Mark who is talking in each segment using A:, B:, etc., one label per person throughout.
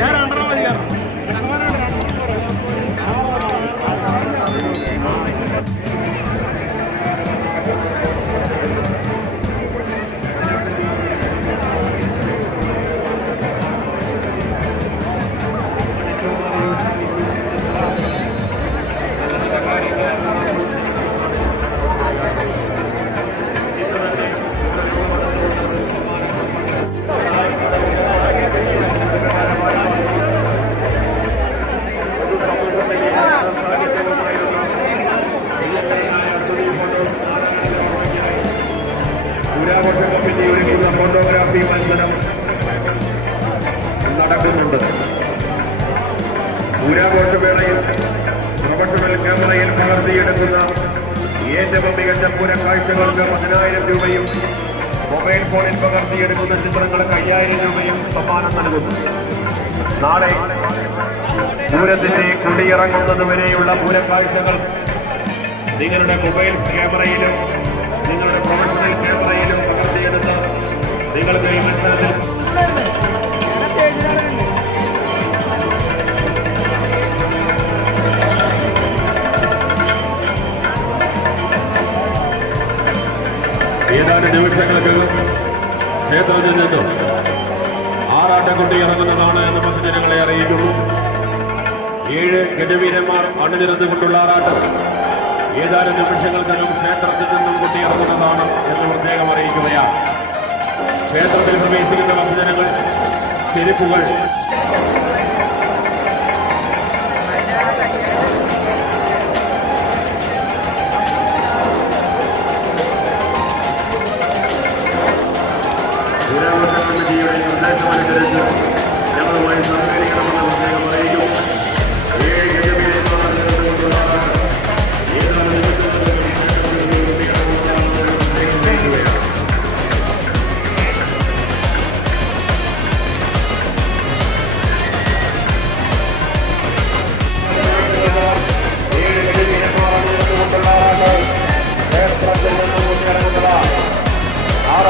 A: ഞാൻ രണ്ടെണ്ണം മതിയാണ്
B: മത്സരം നടക്കുന്നുണ്ട്. പൂരാഘോഷവേളയിൽ പ്രൊഫഷണൽ ക്യാമറയിൽ പകർത്തിയെടുക്കുന്ന ഏറ്റവും മികച്ച പൂരക്കാഴ്ചകൾക്ക് പതിനായിരം രൂപയും മൊബൈൽ ഫോണിൽ പകർത്തിയെടുക്കുന്ന ചിത്രങ്ങൾക്ക് അയ്യായിരം രൂപയും സമ്മാനം നൽകുന്നു. നാളെ പൂരത്തിന്റെ കുടിയിറങ്ങുന്നതുവരെയുള്ള പൂരക്കാഴ്ചകൾ നിങ്ങളുടെ മൊബൈൽ ക്യാമറയിലും നിങ്ങളുടെ പ്രൊഫഷണൽ ക്യാമറയിലും നിങ്ങൾക്ക് ഈ മത്സരത്തിൽ
C: ഏതാനും നിമിഷങ്ങൾക്കകം ക്ഷേത്രത്തിൽ നിന്നും ആറാട്ടക്കുട്ടി ഇറങ്ങുന്നതാണ് എന്ന് ഭക്തജനങ്ങളെ അറിയിക്കുന്നു. ഏഴ് ഗജവീരന്മാർ അണിനിരന്നുകൊണ്ടുള്ള ആറാട്ടം. ഏതാനും നിമിഷങ്ങൾക്കകം ക്ഷേത്രത്തിൽ നിന്നും കുട്ടി എന്ന് പ്രത്യേകം അറിയിക്കുകയാണ്. ക്ഷേത്രത്തിൽ പ്രവേശിക്കുന്ന ഭക്തജനങ്ങൾ ചെരുപ്പുകൾ.
B: കമ്മിറ്റിയുടെ നിർദ്ദേശമനുസരിച്ച്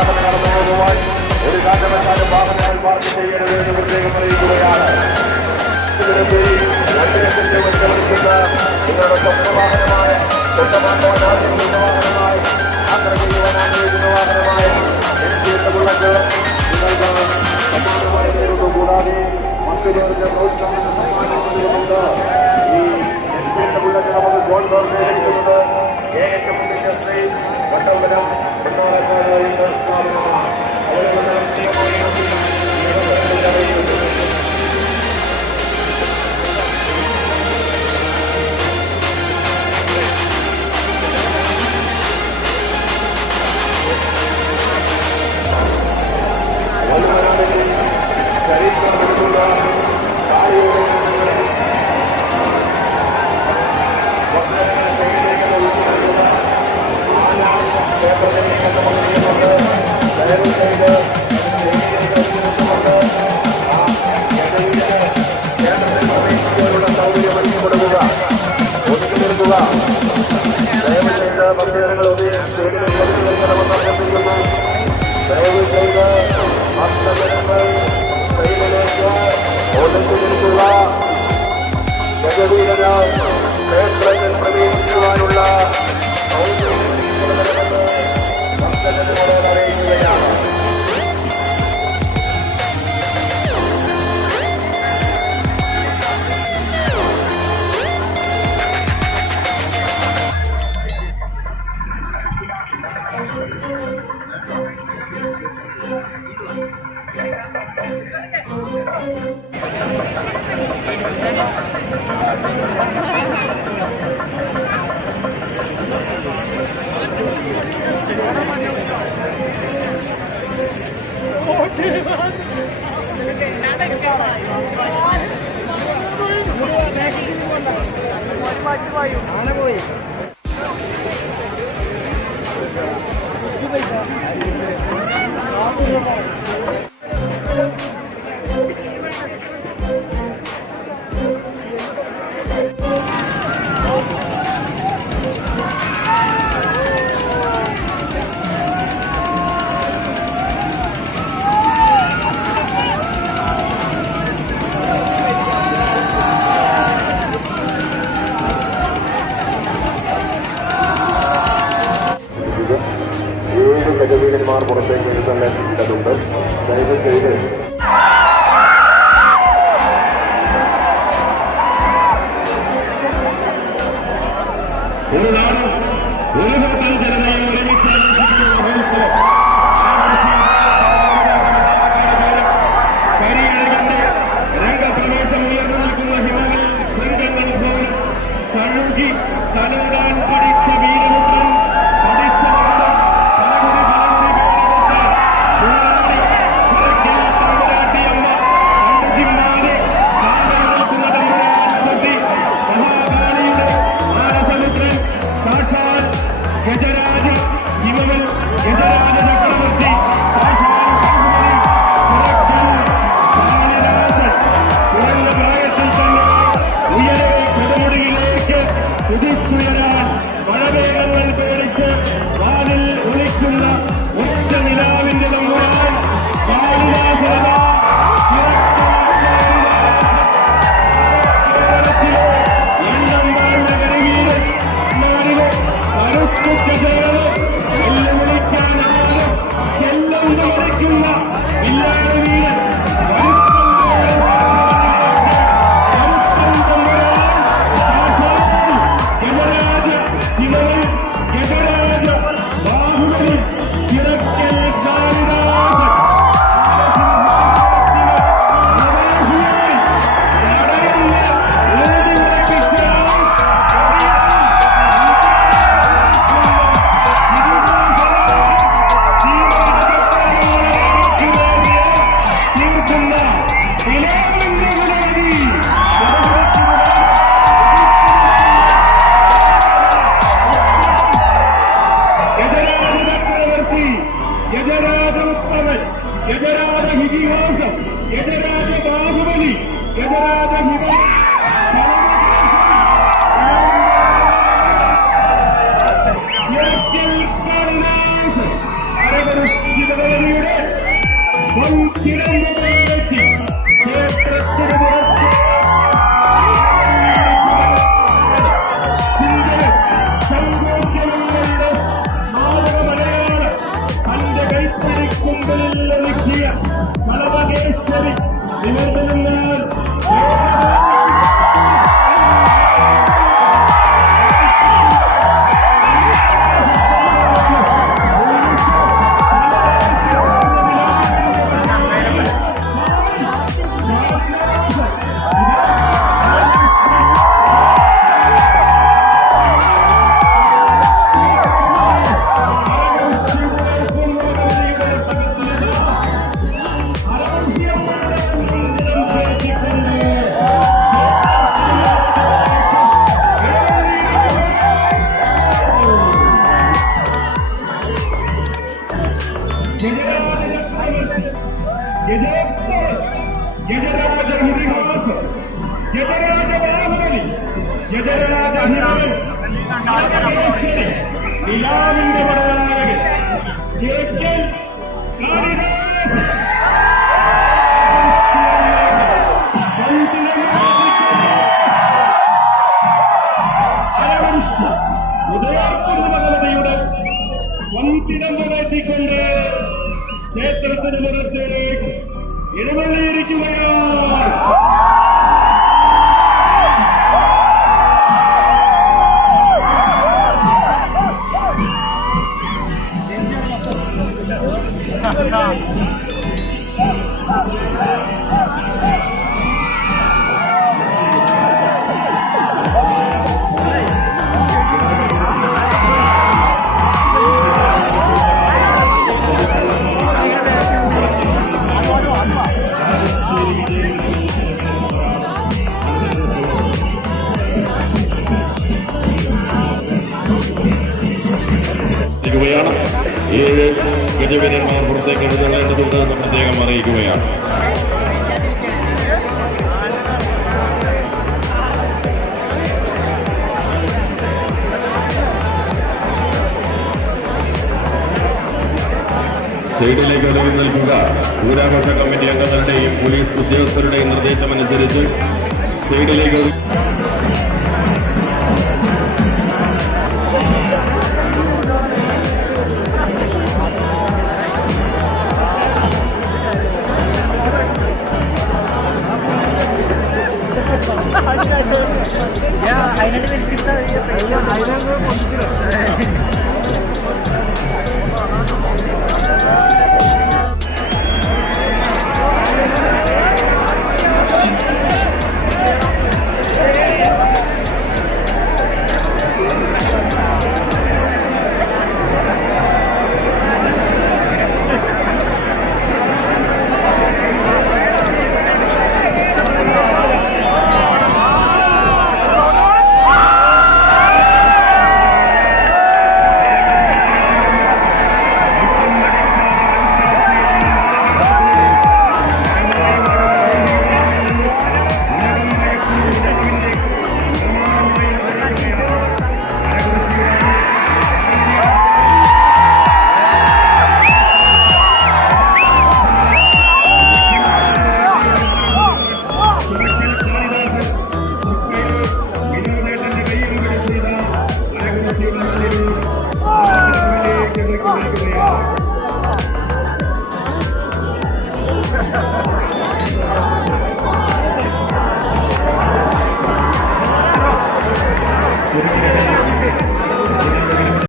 B: ആറാട്ടം കടന്നു പോകുവാൻ ഒരു കാരണവശാലും വാഹനങ്ങൾ പാർക്ക് ചെയ്യരുത് എന്ന് പ്രത്യേകം അറിയിക്കുകയാണ് ഇതിനുപരി രണ്ട് ലക്ഷത്തെ വെച്ചെടുക്കുന്ന നിങ്ങളുടെ സ്വപ്ന വാഹനമായ സ്വന്തമാക്കുവാൻ ആഗ്രഹിക്കുന്ന വാഹനമായി യാത്ര ചെയ്യുവാൻ ആഗ്രഹിക്കുന്ന വാഹനമായ എനിക്ക് ബുള്ളറ്റ് നിങ്ങൾക്ക് സമ്മാനമായി നേരുന്നു കൂടാതെ മറ്റു പേർക്ക് പ്രോത്സാഹന സമ്മാനങ്ങളുണ്ട് ഈ എൻഫീൽഡ് ബുള്ളറ്റ് നമുക്ക് സ്പോൺസർ ചെയ്തിരിക്കുന്നത് എ എച്ച് 감사합니다. ആന പോയി ser യജരാജ വാഹനനി യജരാജ ഹിമാലയശ്വരി നിലാവിന്റെ പടനായകൻ ക്ഷേത്രത്തിന് പുറത്തേക്ക്
D: ഇടവള്ളിയിരിക്കുകയാണ് രാജവീരന്മാർ പുറത്തേക്ക് എഴുന്നള്ളേണ്ടതുണ്ട് എന്ന് പ്രത്യേകം അറിയിക്കുകയാണ്. സൈഡിലേക്ക് ഒടുവിൽ നിൽക്കുക. ഊരാഘോഷ കമ്മിറ്റി അംഗങ്ങളുടെയും പോലീസ് ഉദ്യോഗസ്ഥരുടെയും നിർദ്ദേശമനുസരിച്ച് സൈഡിലേക്ക്